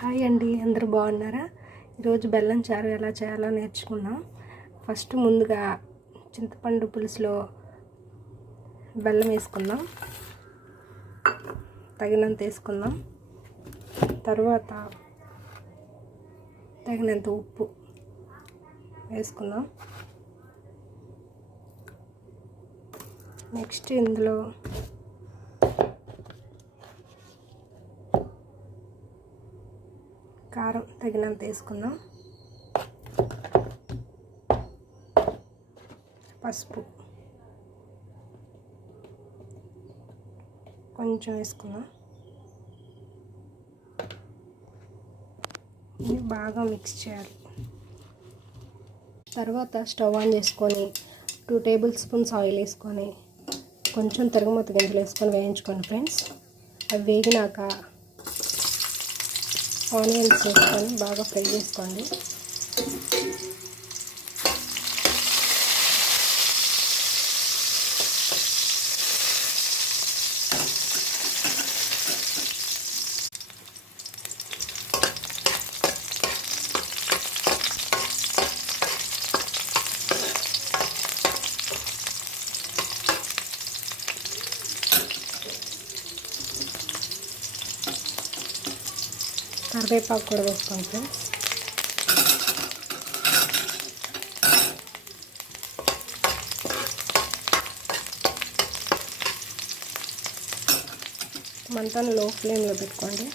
Hi అండి, అందరూ బాగున్నారా? ఈరోజు బెల్లం చారు ఎలా చేయాలో నేర్చుకున్నాం. ఫస్ట్ ముందుగా చింతపండు పులుసులో బెల్లం వేసుకుందాం, తగినంత వేసుకుందాం. తర్వాత తగినంత ఉప్పు వేసుకుందాం. నెక్స్ట్ ఇందులో కారం తగినంత వేసుకుందాం. పసుపు కొంచెం వేసుకుందాం. ఇది బాగా మిక్స్ చేయాలి. తర్వాత స్టవ్ ఆన్ చేసుకొని 2 టేబుల్ స్పూన్స్ ఆయిల్ వేసుకొని కొంచెం తిరగమూత గింజలు వేసుకొని వేయించుకోండి ఫ్రెండ్స్. అవి వేగినాక ఆనియన్స్ వేసుకొని బాగా ఫ్రై చేసుకోండి. కరివేపాకు కూడా వేసుకోండి ఫ్రెండ్స్. మంటను లో ఫ్లేమ్లో పెట్టుకోండి.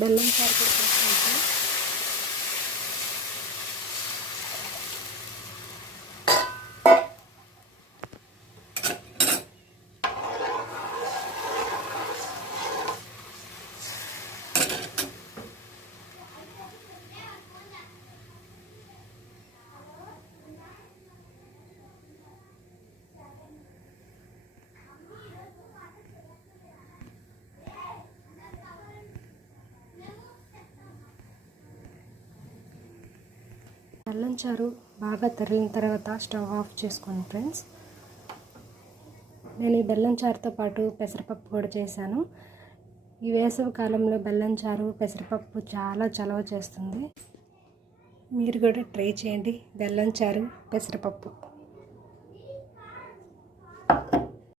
బెల్లం చారు కూడా చేసుకుంటాం. బెల్లం చారు బాగా తరిగిన తర్వాత స్టవ్ ఆఫ్ చేసుకోండి ఫ్రెండ్స్. నేను ఈ బెల్లం చారుతో పాటు పెసరపప్పు కూడా చేశాను. ఈ వేసవి కాలంలో బెల్లం చారు పెసరపప్పు చాలా చలవ చేస్తుంది. మీరు కూడా ట్రై చేయండి బెల్లం చారు పెసరపప్పు.